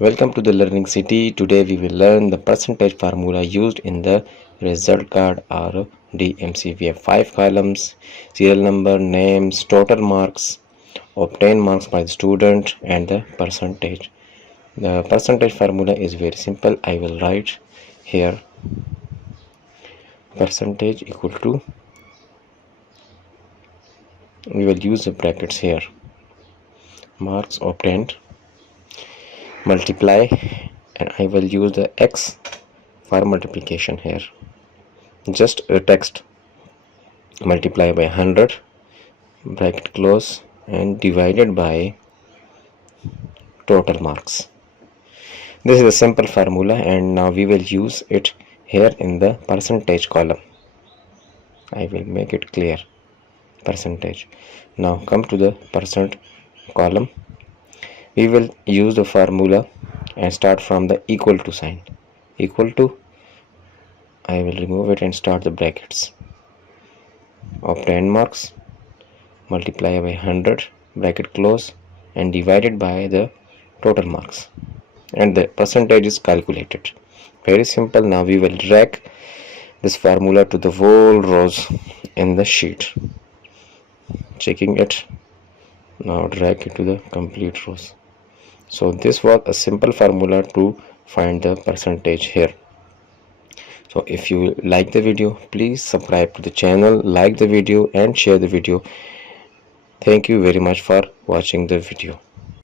Welcome to the Learning City. Today we will learn the percentage formula used in the result card or DMC. We have 5 columns: serial number, names, total marks, obtained marks by the student, and the percentage. The percentage formula is very simple. I will write here percentage equal to, we will use the brackets here, marks obtained multiply, and I will use the X for multiplication here, just a text, multiply by 100 bracket close and divided by total marks. This is a simple formula, and now we will use it here in the percentage column. I will make it clear, percentage. Now come to the percent column. We will use the formula and start from the equal to sign. Equal to, I will remove it and start the brackets. Obtained marks multiply by 100 bracket close and divided by the total marks, and the percentage is calculated. Very simple. Now we will drag this formula to the whole rows in the sheet. Checking it, now drag it to the complete rows. So this was a simple formula to find the percentage here. So if you like the video, please subscribe to the channel, like the video and share the video. Thank you very much for watching the video.